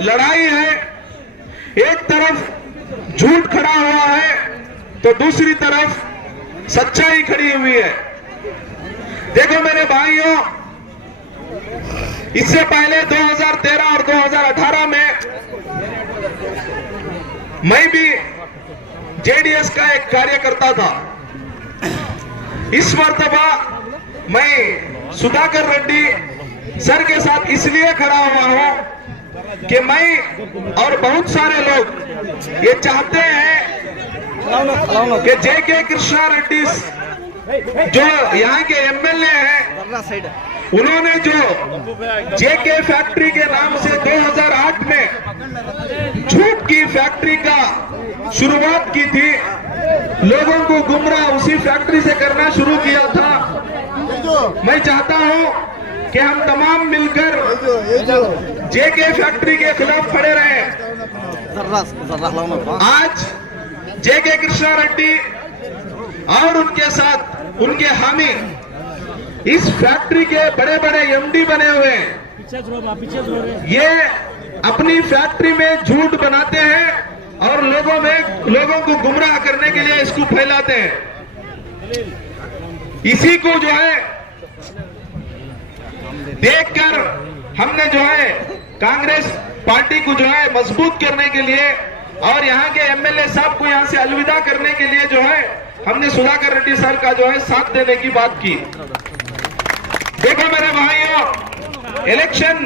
लड़ाई है, एक तरफ झूठ खड़ा हुआ है तो दूसरी तरफ सच्चाई खड़ी हुई है। देखो मेरे भाइयों, इससे पहले 2013 और 2018 में मैं भी जेडीएस का एक कार्यकर्ता था। इस मर्तबा मैं सुधाकर रेड्डी सर के साथ इसलिए खड़ा हुआ हूं कि मैं और बहुत सारे लोग ये चाहते हैं कि जेके कृष्णा रेड्डी जो यहाँ के एमएलए हैं, उन्होंने जो जेके फैक्ट्री के नाम से 2008 में झूठ की फैक्ट्री का शुरुआत की थी, लोगों को गुमराह उसी फैक्ट्री से करना शुरू किया था। मैं चाहता हूं कि हम तमाम मिलकर जेके फैक्ट्री के खिलाफ खड़े रहें। आज जेके कृष्णा रेड्डी और उनके साथ उनके हामी इस फैक्ट्री के बड़े बड़े एमडी बने हुए हैं। ये अपनी फैक्ट्री में झूठ बनाते हैं और लोगों को गुमराह करने के लिए इसको फैलाते हैं। इसी को जो है देखकर हमने जो है कांग्रेस पार्टी को जो है मजबूत करने के लिए और यहाँ के एमएलए साहब को यहाँ से अलविदा करने के लिए जो है हमने सुधाकर रेड्डी सर का जो है साथ देने की बात की। देखो मेरे भाइयों, इलेक्शन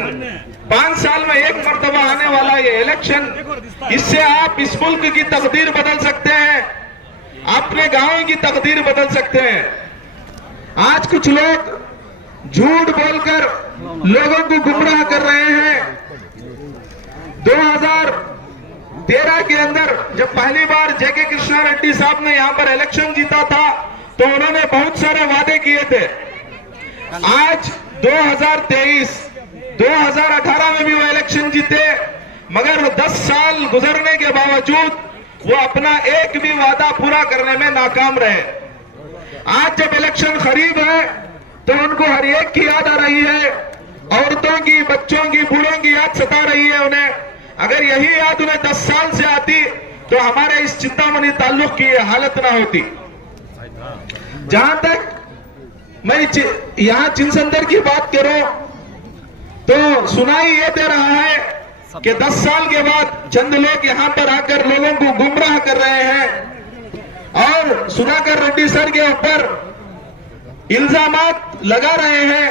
5 साल में एक मर्तबा आने वाला ये इलेक्शन, इससे आप इस मुल्क की तकदीर बदल सकते हैं, अपने गांव की तकदीर बदल सकते हैं। आज कुछ लोग झूठ बोलकर लोगों को गुमराह कर रहे हैं। 2013 के अंदर जब पहली बार जेके कृष्णा रेड्डी साहब ने यहां पर इलेक्शन जीता था तो उन्होंने बहुत सारे वादे किए थे। आज 2023, 2018 में भी वो इलेक्शन जीते, मगर 10 साल गुजरने के बावजूद वो अपना एक भी वादा पूरा करने में नाकाम रहे। आज जब इलेक्शन करीब है तो उनको हर एक की याद आ रही है, औरतों की, बच्चों की, बूढ़ों की याद सता रही है उन्हें। अगर यही याद उन्हें 10 साल से आती तो हमारे इस चिंतामणि ताल्लुक की हालत ना होती। जहां तक मैं यहां चिनसंदर की बात करूं तो सुनाई ये दे रहा है कि 10 साल के बाद चंद लोग यहां पर आकर लोगों को गुमराह कर रहे हैं और सुधाकर रेड्डी सर के ऊपर इल्जामात लगा रहे हैं।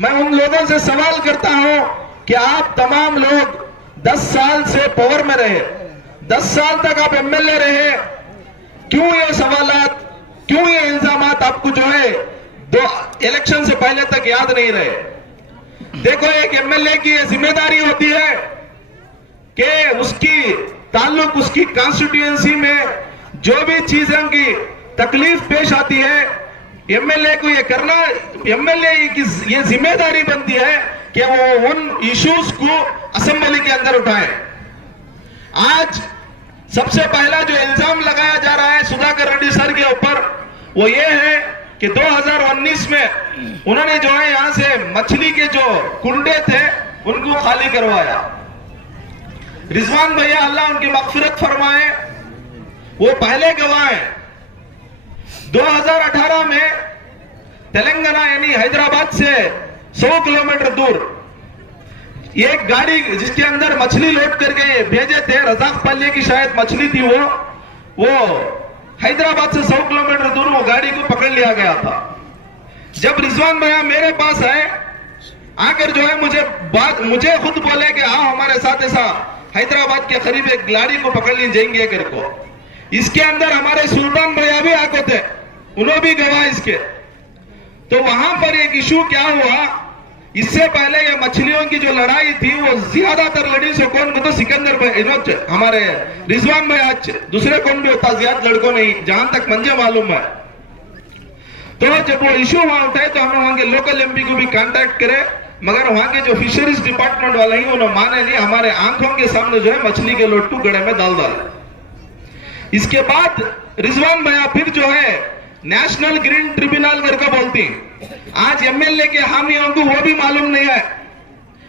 मैं उन लोगों से सवाल करता हूं कि आप तमाम लोग 10 साल से पावर में रहे, 10 साल तक आप एमएलए रहे, क्यों ये सवालात, क्यों ये इल्जामात आपको जो है इलेक्शन से पहले तक याद नहीं रहे? देखो, एक एमएलए की ये जिम्मेदारी होती है कि उसकी ताल्लुक उसकी कॉन्स्टिट्यूएंसी में जो भी चीजों की तकलीफ पेश आती है, एमएलए को ये करना, एमएलए की ये जिम्मेदारी बनती है कि वो उन इश्यूज को असेंबली के अंदर उठाए। आज सबसे पहला जो इल्जाम लगाया जा रहा है सुधाकर रेड्डी सर के ऊपर वो ये है कि 2019 में उन्होंने जो है यहां से मछली के जो कुंडे थे उनको खाली करवाया। रिजवान भैया अल्लाह उनकी मगफिरत फरमाए, वो पहले गवाह हैं। 2018 में तेलंगाना यानी हैदराबाद से 100 किलोमीटर दूर एक गाड़ी जिसके अंदर मछली लोड करके भेजे थे, रजाक पालिया की शायद मछली थी, वो हैदराबाद से 100 किलोमीटर दूर वो गाड़ी को पकड़ लिया गया था। जब रिजवान भैया मेरे पास आए, आकर जो है मुझे खुद बोले कि आओ हमारे साथ, ऐसा हैदराबाद के करीब एक गाड़ी को पकड़ ली जाएंगे करको। इसके अंदर हमारे सुल्तान भैया भी आते थे, उन्होंने भी गवाह इसके। तो वहां पर एक इशू क्या हुआ, इससे पहले ये मछलियों की जो लड़ाई थी वो ज्यादातर लड़ी से कौन को तो सिकंदर भाई, हमारे रिजवान भाई, आज दूसरे कौन भी होता, ज्यादा लड़कों नहीं, जहां तक मुझे मालूम है। तो जब वो इशू वहां उठाए तो हमने वहां के लोकल एमपी को भी कांटेक्ट करे, मगर वहां के जो फिशरीज डिपार्टमेंट वाले ही उन्होंने माने नहीं। हमारे आंखों के सामने जो है मछली के लोटू गड़े में डाल डाले। इसके बाद रिजवान भैया फिर जो है नेशनल ग्रीन ट्रिब्यूनल करके बोलती। आज एमएलए के हामियों को वो भी मालूम नहीं है।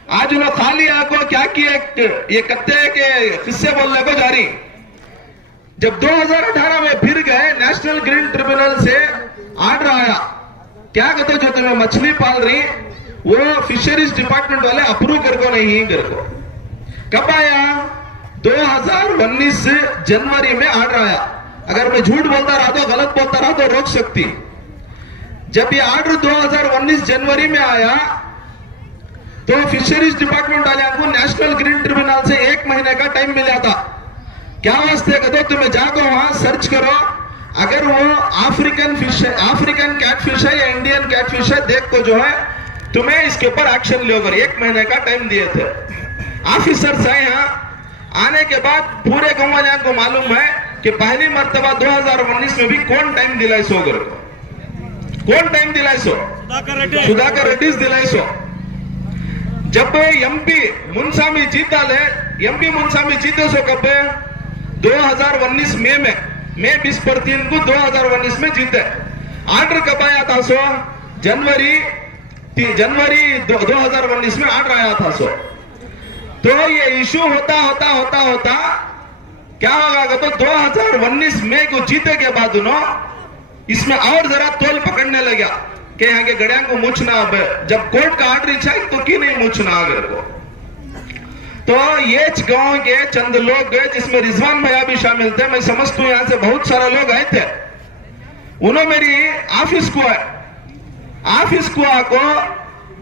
आज उन्होंने खाली आंखों क्या किए, ये कत्ते के किस्से बोलने को जारी। जब 2018 में फिर गए, नेशनल ग्रीन ट्रिब्यूनल से आर्डर आया, क्या कहते जो तुम्हें मछली पाल रही वो फिशरीज डिपार्टमेंट वाले अप्रूव करको नहीं करको। कब आया? 2019 जनवरी में आर्डर आया। अगर मैं झूठ बोलता रहा तो, गलत बोलता रहा तो रोक सकती। जब ये आर्डर 2019 जनवरी में आया तो फिशरीज डिपार्टमेंट वाले को नेशनल ग्रीन ट्रिब्यूनल से 1 महीने का टाइम मिला था। क्या वास्ते कहते तुम्हें जाकर वहां सर्च करो, अगर वो अफ्रीकन फिश है, अफ्रीकन कैटफिश है या इंडियन कैटफिश है, देख को जो है तुम्हें इसके ऊपर एक्शन ले। 1 महीने का टाइम दिए थे। ऑफिसर्स आए यहाँ, आने के बाद पूरे गांव वाले को मालूम है कि पहली मर्तबा 2019 में भी कौन टाइम दिलाई सो को, कौन टाइम दिलाई सो, सुधाकर रेड्डी दिलाई सो। जब एमपी मुनसामी जीता ले, एमपी मुनसामी जीते सो कब? 2019 में 20/3 को 2019 में जीते। आर्डर कब आया था सो? जनवरी 2019 में आर्डर आया था सो। तो ये इशू होता होता होता होता क्या होगा तो 2019 में को जीते के बाद इसमें और जरा तोल पकड़ने लगा कि यहाँ के गड़िया को मूछना। अब जब कोर्ट का आर्डर इच्छा तो क्यों नहीं मूछना अगर को। तो ये गांव के चंद लोग गए, जिसमें रिजवान भैया भी शामिल थे। मैं समझता हूं यहां से बहुत सारा लोग आए थे। उन्होंने मेरी ऑफिस को आको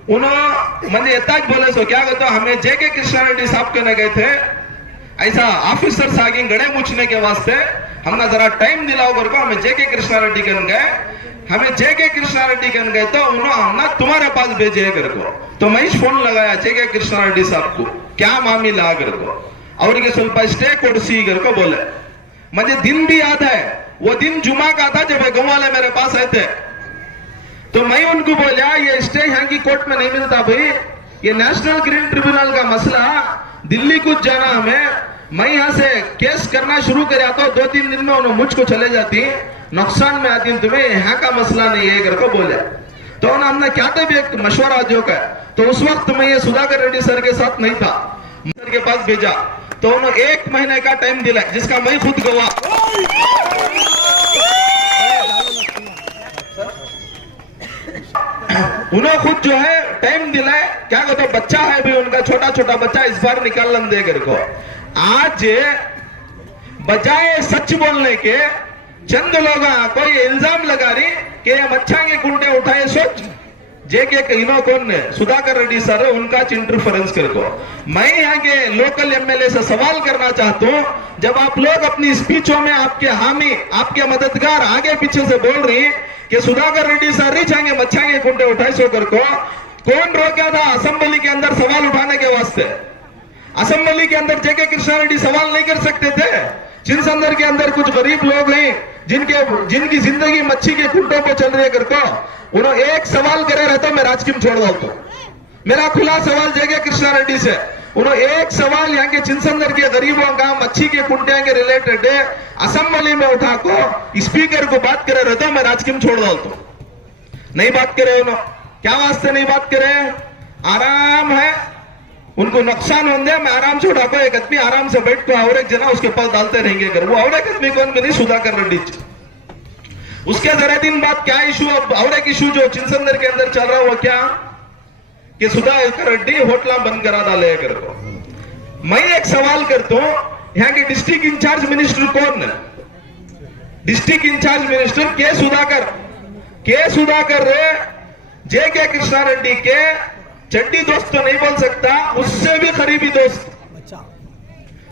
उन्होंने मुझे एताज बोले सो क्या कहते हमें जेके कृष्णा रेड्डी साहब कहने गए थे, ऐसा ऑफिसर आगे गड़े पूछने के वास्ते हमने जरा टाइम दिलाओ कर को। हमें जेके कृष्णा रेड्डी कहने गए, हमें जेके कृष्णा रेड्डी कहने गए तो उन्होंने हमने तुम्हारे पास भेजे कर को। तो मैं फोन लगाया जेके कृष्णा रेड्डी साहब को, क्या मामला कर को, और ये ಸ್ವಲ್ಪ स्टे कोडसी कर को बोले। मुझे दिन भी याद है, वो दिन जुमा का था जब गांव वाले मेरे पास आए थे। तो मैं उनको बोला ये स्टे यहाँ की कोर्ट में नहीं मिलता भाई, ये नेशनल ग्रीन ट्रिब्यूनल का मसला, दिल्ली कुछ जाना हमें। मैं यहाँ से केस करना शुरू कर तो 2-3 दिन में उन्होंने मुझको चले जाती, नुकसान में आती, तुम्हें यहाँ का मसला नहीं है कर को बोले। तो हमने क्या था भी एक मशवरा जो का, तो उस वक्त मैं ये सुधाकर रेड्डी सर के साथ नहीं था, सर के पास भेजा। तो उन्होंने 1 महीने का टाइम दिला, जिसका मैं खुद गवाह। उन्होंने खुद जो है टाइम दिलाए, क्या कहते बच्चा है भी उनका, छोटा छोटा बच्चा, इस बार निकालन दे कर को। आज बजाय सच बोलने के चंद लोग कोई इल्जाम लगा रही कि ये मच्छा के कुंटे उठाए सोच जेके इनो कौन ने सुधाकर रेड्डी सर उनका इंटरफेरेंस कर को। मैं यहाँ के लोकल एमएलए से सवाल करना चाहता हूँ, जब आप लोग अपनी स्पीचों में आपके हामी, आपके मददगार आगे पीछे से बोल रही कि सुधाकर रेड्डी सर ही चाहेंगे मच्छा के कुंटे उठाए सो कर को, कौन रोका था असेंबली के अंदर सवाल उठाने के वास्ते? असेंबली के अंदर जेके कृष्णा रेड्डी सवाल नहीं कर सकते थे? चिनसंदर के अंदर कुछ गरीब लोग हैं जिनकी जिंदगी मच्छी के कुंटों पर चल रही है कर को, उन्होंने एक सवाल करे रहता मैं राजकीय छोड़ दो। तो मेरा खुला सवाल जेके कृष्णा रेड्डी से, उन्होंने एक सवाल यहाँ के चिनसंदर के गरीबों का मच्छी के कुंटे के रिलेटेड असेंबली में उठा को स्पीकर को बात करे रहता मैं राजकीय छोड़ दो। तो नहीं बात करे उन्होंने, क्या वास्ते नहीं बात करे? आराम है, उनको नुकसान होंगे, मैं आराम से उठा को एक आदमी आराम से बैठ को और एक जना उसके पास डालते रहेंगे कर। वो और एक आदमी कौन भी नहीं, सुधाकर रेड्डी। उसके जरा दिन बाद क्या इशू, और एक इशू जो चिनसंदर के अंदर चल रहा है वो क्या कि सुधाकर रेड्डी होटल बंद करा डाले कर को। मैं एक सवाल करता हूं, यहाँ के डिस्ट्रिक्ट इंचार्ज मिनिस्टर कौन है? डिस्ट्रिक्ट इंचार्ज मिनिस्टर के सुधाकर जेके कृष्णा रेड्डी के चड्डी दोस्त तो नहीं बोल सकता, उससे भी करीबी दोस्त,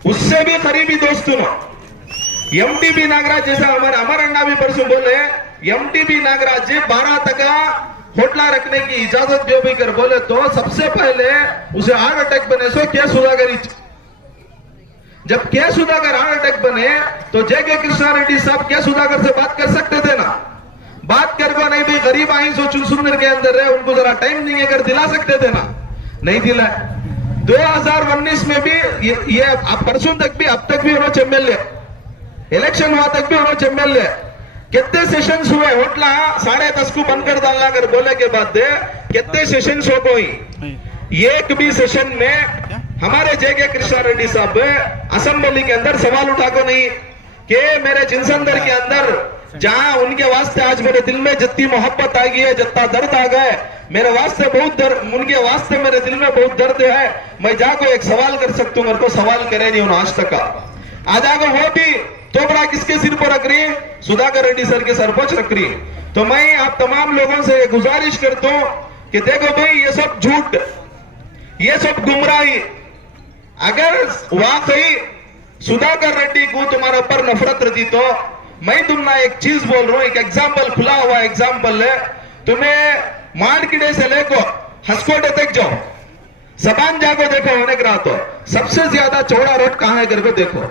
उससे भी करीबी दोस्त ना। एमटीबी नागराज जैसा हमारे अमर अण्णा भी परसों बोले, एमटीबी नागराज जी 12 तक होटला रखने की इजाजत जो भी कर बोले तो सबसे पहले उसे हार्ट अटैक बने सो के सुधाकर। जब के सुधाकर हार्ट अटैक बने तो जेके कृष्णा रेड्डी साहब के सुधाकर से बात कर सकते थे ना? बात कर को नहीं भाई, गरीब आई सो चिनसुंदर के अंदर रहे, उनको जरा टाइम देंगे कर दिला सकते थे ना? नहीं दिला। 2019 में भी ये परसों तक भी, अब तक भी उन्होंने एमएलए, इलेक्शन हुआ तक भी उन्होंने एमएलए कितने सेशंस हुए, होटला 10:30 को बंद कर डालना कर बोले के बाद कितने सेशंस हो कोई एक भी सेशन में हमारे जेके कृष्णा रेड्डी साहब असेंबली के अंदर सवाल उठा को नहीं कि मेरे चिनसंदर के अंदर जहां उनके वास्ते आज मेरे दिल में जितनी मोहब्बत आ गई है, जितना दर्द आ गया है, मेरे वास्ते बहुत दर्द, उनके वास्ते मेरे दिल में बहुत दर्द है, मैं जाको एक सवाल कर सकता हूं, मेरे को सवाल करे नहीं उन्होंने आज तक आ जाको वो भी तोबड़ा किसके सिर पर रख रही, सुधाकर रेड्डी सर के सर पर रख रही। तो मैं आप तमाम लोगों से गुजारिश करता हूं कि देखो भाई ये सब झूठ, ये सब गुमराही, अगर वाकई सुधाकर रेड्डी को तुम्हारे ऊपर नफरत रहती तो मैं तुमने एक चीज बोल रहा हूं, एक एग्जाम्पल, खुला हुआ एग्जाम्पल है, तुम्हें मार्किडे से लेको हसकोटे तक जाओ, सबान जाको देखो होने के रात, सबसे ज्यादा चौड़ा रोड कहां है करके देखो,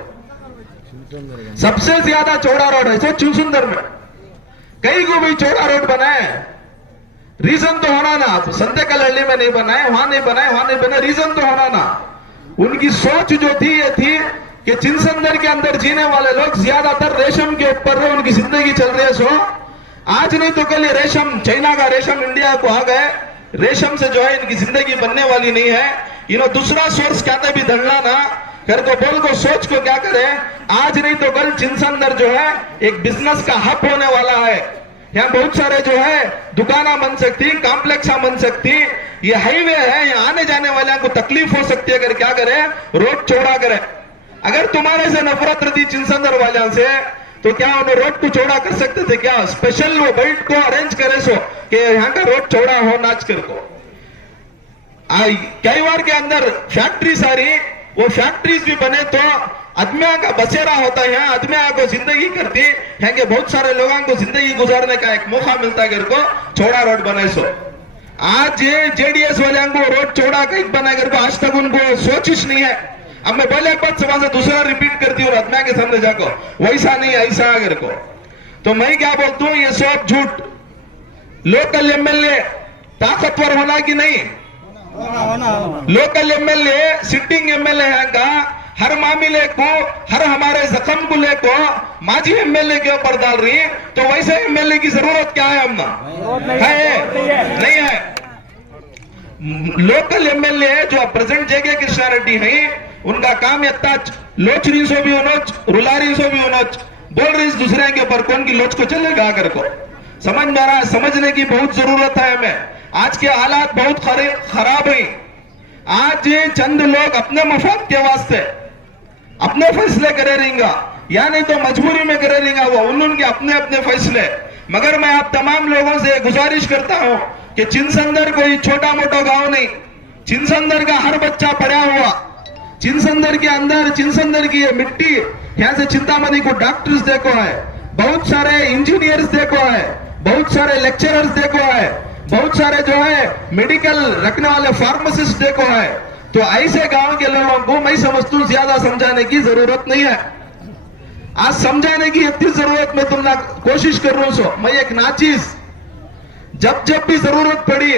सबसे ज्यादा चौड़ा रोड है चुनसुंदर में, कहीं को भी चौड़ा रोड बनाए, रीजन तो होना ना, आप संते कलहल्ली में नहीं बनाए, वहां नहीं बनाए, वहां नहीं बनाए, रीजन तो होना ना। उनकी सोच जो थी ये थी कि चिनसंदर के अंदर जीने वाले लोग ज्यादातर रेशम के ऊपर उनकी जिंदगी चल रही है। सो आज नहीं तो कल ये रेशम, चाइना का रेशम इंडिया को आ गए, रेशम से जो है इनकी जिंदगी बनने वाली नहीं है, इन्होंने दूसरा सोर्स कहते भी धरना ना कर को बोल को सोच को क्या करे, आज नहीं तो कल चिनसंदर जो है एक बिजनेस का हब होने वाला है, यहाँ बहुत सारे जो है दुकाना बन सकती, कॉम्प्लेक्सा बन सकती, ये हाईवे है, यहाँ आने जाने वाले को तकलीफ हो सकती है, अगर क्या करे रोड चौड़ा करे। अगर तुम्हारे से नफरत रहती चिनसंदर वाले से तो क्या उन्हें रोड को चौड़ा कर सकते थे क्या, स्पेशल वो बेल्ट को अरेंज करे सो कि यहाँ का रोड चौड़ा हो नाच कर को। कई बार के अंदर फैक्ट्री सारी, वो फैक्ट्रीज भी बने तो आदमिया का बसेरा होता है, यहाँ आदमिया को जिंदगी करती है कि बहुत सारे लोगों को जिंदगी गुजारने का एक मौका मिलता है को चौड़ा रोड बनाए सो। आज ये जेडीएस वाले को रोड चौड़ा कहीं बनाए कर को आज तक उनको सोचिश नहीं है। अब मैं पहले एक बात सवाल से दूसरा रिपीट करती हूँ आत्मा के सामने जाको, वैसा नहीं ऐसा अगर को, तो मैं क्या बोलता हूँ ये सब झूठ। लोकल एमएलए ताकतवर होना कि नहीं, लोकल एमएलए सिटिंग एमएलए है का हर मामले को, हर हमारे जख्म को लेको माजी एमएलए के ऊपर डाल रही है, तो वैसे एमएलए की जरूरत क्या है हमने है नहीं है। लोकल एमएलए जो प्रेजेंट जेके कृष्णा रेड्डी है, उनका काम इतना लोच रही सो भी उनोच, रुला रही सो भी उनोच, बोल रही दूसरे के ऊपर कौन की लोच को चलेगा अगर को समझ में आ रहा है। समझने की बहुत जरूरत है हमें, आज के हालात बहुत खराब है। आज ये चंद लोग अपने मफाद के वास्ते अपने फैसले करे रहेंगे, या नहीं तो मजबूरी में करे रहेंगे, वो उनके अपने अपने फैसले। मगर मैं आप तमाम लोगों से गुजारिश करता हूं कि चिनसंदर कोई छोटा मोटा गांव नहीं, चिनसंदर का हर बच्चा पढ़ा हुआ, चिनसंदर के अंदर चिनसंदर की ये मिट्टी, यहाँ से चिंतामणि को डॉक्टर्स देखो है, बहुत सारे इंजीनियर्स देखो है, बहुत सारे लेक्चरर्स देखो है, बहुत सारे जो है मेडिकल रखने वाले फार्मासिस्ट देखो है। तो ऐसे गांव के लोगों को मैं समझता हूं ज्यादा समझाने की जरूरत नहीं है। आज समझाने की इतनी जरूरत मैं तुमने कोशिश कर रहा हूं सो, मैं एक नाचीज जब जब भी जरूरत पड़ी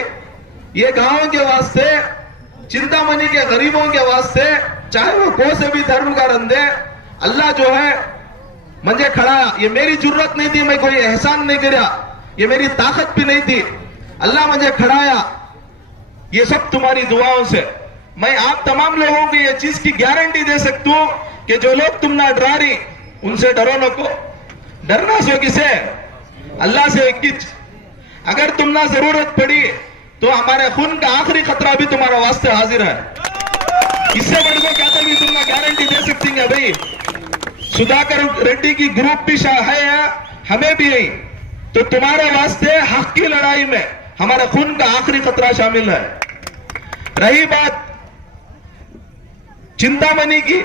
ये गांव के वास्ते, चिंतामणि के गरीबों के वास्ते, चाहे वो को से भी धर्म का रंधे, अल्लाह जो है मुझे खड़ा, ये मेरी जरूरत नहीं थी, मैं कोई एहसान नहीं करा, ये मेरी ताकत भी नहीं थी, अल्लाह मुझे खड़ाया, ये सब तुम्हारी दुआओं से। मैं आप तमाम लोगों को ये चीज की गारंटी दे सकता हूं कि जो लोग तुम ना डरा रही उनसे डरो न को, डरना सो किसे, अल्लाह से एक। अगर तुम ना जरूरत पड़ी तो हमारे खून का आखिरी खतरा भी तुम्हारे वास्ते हाजिर है, इससे बढ़ को कहते भी तुमने गारंटी दे सकती है। भाई सुधाकर रेड्डी की ग्रुप भी है, हमें भी है, तो तुम्हारे वास्ते हक की लड़ाई में हमारे खून का आखिरी खतरा शामिल है। रही बात चिंतामणि की,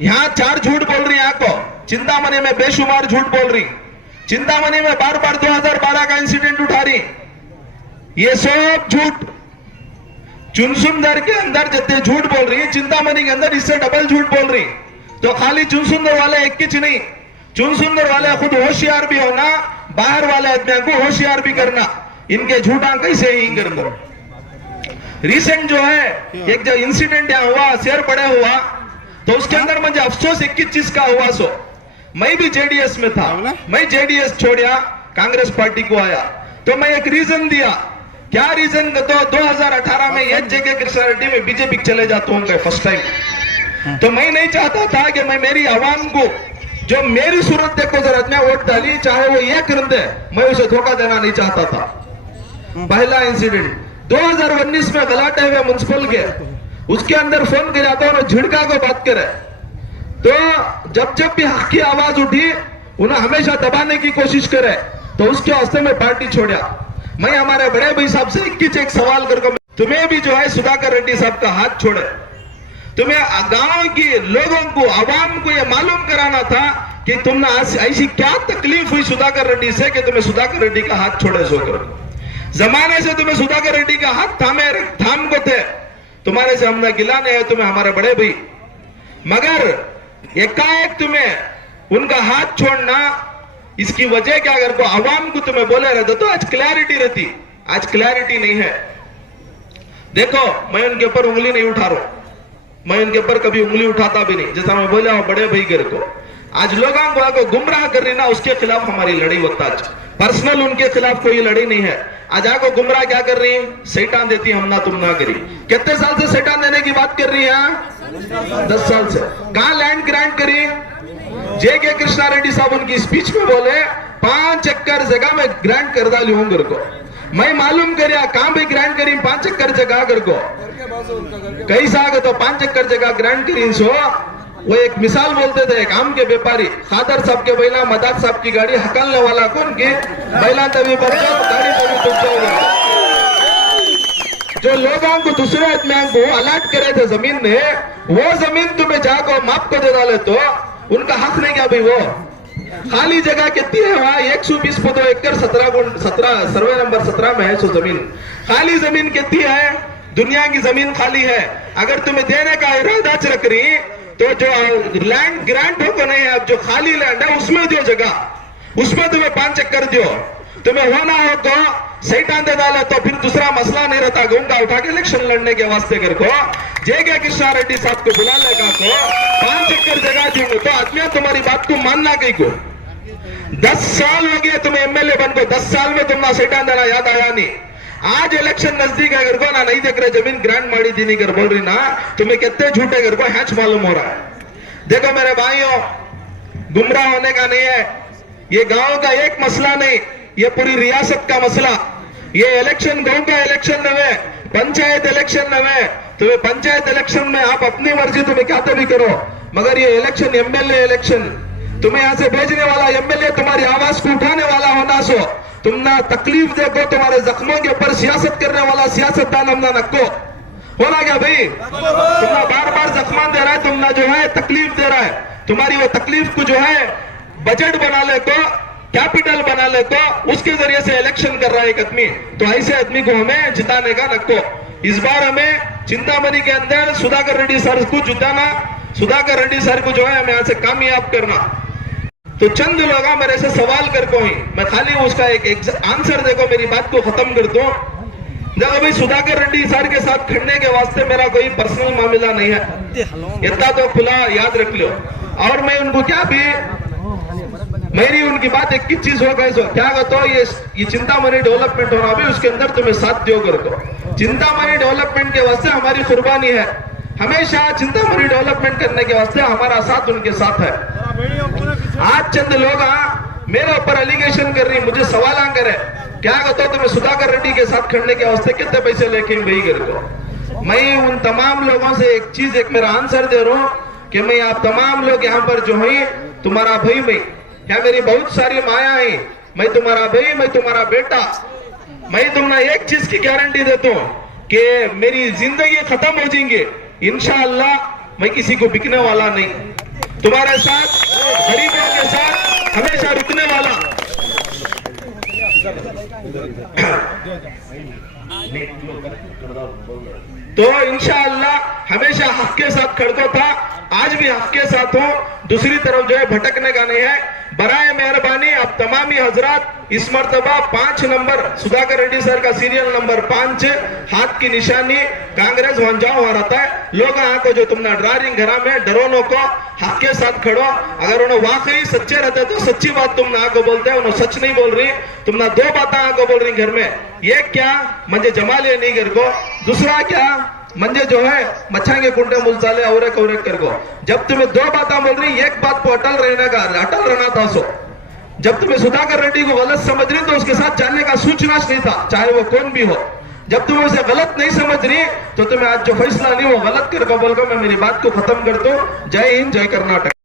यहां 4 झूठ बोल रही है आपको, चिंतामणि में बेशुमार झूठ बोल रही, चिंतामणि में बार बार 2012 का इंसिडेंट उठा रही, ये सब झूठ। चुनसुंदर के अंदर जितने झूठ बोल रही, चिंतामणि के अंदर इससे डबल झूठ बोल रही। तो खाली चुनसुंदर वाले एक किच नहीं, चुनसुंदर वाले खुद होशियार भी होना, बाहर वाले आदमियों को होशियार भी करना, इनके झूठा कैसे ही करना। रिसेंट जो है एक जो इंसिडेंट यहाँ हुआ, शेर पड़े हुआ, तो उसके अंदर मुझे अफसोस 21 चीज का हुआ। सो मैं भी जेडीएस में था, मैं जेडीएस छोड़िया, कांग्रेस पार्टी को आया, तो मैं एक रीजन दिया क्या रीजन तो 2018 में एक जगह कृष्णा रेड्डी में बीजेपी चले जाता हूँ फर्स्ट टाइम। तो मैं नहीं चाहता था कि मैं मेरी आवाम को जो मेरी सूरत देखो जरा मैं वोट डाली चाहे वो ये कर दे, मैं उसे धोखा देना नहीं चाहता था। पहला इंसिडेंट 2019 में गलाटे हुए म्युनिसिपल के उसके अंदर फोन किया जाता है झिड़का को बात करे, तो जब भी हक की आवाज उठी उन्हें हमेशा दबाने की कोशिश करे, तो उसके वास्ते में पार्टी छोड़ा। मैं हमारे बड़े भाई साहब से एक सवाल करके तुम्हें भी जो है सुधाकर रेड्डी साहब का हाथ छोड़े, तुम्हें गांव के लोगों को आवाम को यह मालूम कराना था कि तुमने ऐसी क्या तकलीफ हुई सुधाकर रेड्डी से कि तुम्हें सुधाकर रेड्डी का हाथ छोड़े सोकर। जमाने से तुम्हें सुधाकर रेड्डी का हाथ थाम को थे, तुम्हारे से हमने गिला नहीं है तुम्हें हमारे बड़े भाई, मगर एकाएक तुम्हें उनका हाथ छोड़ना इसकी वजह क्या अगर को आवाम को तुम्हें बोले रहते तो आज क्लैरिटी रहती, आज क्लैरिटी नहीं है। देखो मैं उनके ऊपर उंगली नहीं उठा रहा, मैं उनके ऊपर कभी उंगली उठाता भी नहीं, जैसा मैं बोला बड़े भाई घर को आज लोगों को आको गुमराह कर रही ना उसके खिलाफ हमारी लड़ी वक्त आज पर्सनल उनके खिलाफ कोई लड़ी नहीं है। आज आको गुमराह क्या कर रही है, सैतान देती हम ना तुम ना करी। कितने साल से सैतान देने की बात कर रही है, 10 साल से। कहां लैंड ग्रांट करी, जे.के. कृष्णा रेड्डी साहब उनकी स्पीच में बोले 5 एकड़ जगह में ग्रांट कर डाली हूं घर को। मैं मालूम करिया कहां भी ग्रांट करी 5 एकड़ जगह घर को कई साग तो 5 एकड़ जगह ग्रांट करी सो। वो एक मिसाल बोलते थे, एक आम के व्यापारी खादर साहब के बैला मदाद साहब की गाड़ी हकलने वाला कौन की बैला तभी बरकत गाड़ी तभी तुम जो लोगों को दूसरे आदमियों को अलर्ट करे थे जमीन ने, वो जमीन तुम्हें जाको माप को दे डाले तो उनका हक नहीं क्या भाई। वो खाली जगह कितनी है वहां 120 एकड़ 17 सर्वे नंबर 17 में है सो जमीन खाली। जमीन कितनी है, दुनिया की जमीन खाली है। अगर तुम्हें देने का इरादा रख रही तो जो लैंड ग्रांट हो नहीं है, अब जो खाली लैंड है उसमें दो जगह, उसमें तुम्हें 5 एकड़ दो। तुम्हें होना हो तो सैतान दे डाला तो फिर दूसरा मसला नहीं रहता, घूमका उठा के इलेक्शन लड़ने के वास्ते कर को जे.के. कृष्णा रेड्डी साहब को बुला लेगा तो 5 एकड़ जगह दूंगे तो आदमी तुम्हारी बात को मानना कहीं को। 10 साल हो गए तुम्हें एमएलए बन को, 10 साल में तुमने सैतान देना याद आया नहीं। आज इलेक्शन नजदीक है घर को ना नहीं देख रहे जमीन ग्रांट माड़ी दी नहीं कर बोल रही ना, तुम्हें कितने झूठे घर को हैच मालूम हो रहा है। देखो मेरे भाइयों, गुमराह होने का नहीं है, ये गांव का एक मसला नहीं, ये पूरी रियासत का मसला। ये इलेक्शन गांव का इलेक्शन नवे, पंचायत इलेक्शन नवे। तुम्हें पंचायत इलेक्शन में आप अपनी मर्जी तुम्हें क्या तो भी करो, मगर ये इलेक्शन एमएलए इलेक्शन, तुम्हें यहां से भेजने वाला एमएलए तुम्हारी आवाज को उठाने वाला होना सो तुम ना तकलीफ देखो, तुम्हारे जख्मों के ऊपर सियासत करने वाला सियासतदान हम ना नक्को होना क्या भाई। तुमना बार बार जख्मा दे रहा है, तुमना जो है तकलीफ दे रहा है, तुम्हारी वो तकलीफ को जो है बजट बना ले तो कैपिटल बना ले तो उसके जरिए से इलेक्शन कर रहा है एक आदमी, तो ऐसे आदमी को हमें जिताने का नक्को। इस बार हमें चिंतामणि के अंदर सुधाकर रेड्डी सर को जिताना, सुधाकर रेड्डी सर को जो है हमें यहाँ से कामयाब करना। तो चंद लोग मेरे से सवाल कर को ही मैं खाली उसका एक आंसर देखो, मेरी बात को खत्म कर दो। जब भाई सुधाकर रेड्डी सर के साथ खड़ने के वास्ते मेरा कोई पर्सनल मामला नहीं है, इतना तो खुला याद रख लो। और मैं उनको क्या भी मेरी उनकी बात एक ही चीज हो गई सो क्या कहते हो, ये चिंतामणि डेवलपमेंट हो रहा है उसके अंदर तुम्हें साथ दो कर को। चिंतामणि डेवलपमेंट के वास्ते हमारी कुर्बानी है, हमेशा चिंतामणि डेवलपमेंट करने के वास्ते हमारा साथ उनके साथ है। आज चंद लोग मेरे ऊपर एलिगेशन कर रही, मुझे सवाल करे क्या कहते हो तुम्हें सुधाकर रेड्डी के साथ खड़ने के वास्ते कितने पैसे लेके गई कर को। मैं उन तमाम लोगों से एक चीज एक मेरा आंसर दे रहा हूं कि मैं आप तमाम लोग यहाँ पर जो है तुम्हारा भाई, मैं क्या मेरी बहुत सारी माया है, मैं तुम्हारा भाई, मैं तुम्हारा बेटा। मैं तुम्हें एक चीज की गारंटी देता हूं कि मेरी जिंदगी खत्म हो जाएंगे इंशाअल्लाह, मैं किसी को बिकने वाला नहीं, तुम्हारे साथ गरीबों के साथ हमेशा रुकने वाला। तो इंशाअल्लाह हमेशा हक के साथ खड़को था, आज भी हक के साथ हूं। दूसरी तरफ जो है भटकने का नहीं है। बराए मेहरबानी आप तमामी हजरात इस मर्तबा 5 नंबर सुधाकर रेड्डी सर का सीरियल नंबर 5 हाथ की निशानी कांग्रेस वंजाओ हो रहता है। लोग को जो तुमने ड्राइंग घरा में डरोनों को हक के साथ खड़ो, अगर उन्हें वाकई सच्चे रहते तो सच्ची बात तुमने आको बोलते हैं, उन्हें सच नहीं बोल रही, तुमने 2 बातें आको बोल रही घर में। ये क्या म्हणजे जमाले नहीं घर को, दूसरा क्या म्हणजे जो है मच्छांगे कुंटे मुलचाले और कर को। जब तुम्हें 2 बातें बोल रही, एक बात को अटल रहना था सो। जब तुम्हें सुधाकर रेड्डी को गलत समझ रही तो उसके साथ जाने का सूचना नहीं था, चाहे वो कौन भी हो। जब तुम उसे गलत नहीं समझ रही तो तुम्हें आज जो फैसला नहीं वो गलत कर को बोलकर मैं मेरी बात को खत्म करता हूं। जय हिंद, जय कर्नाटक।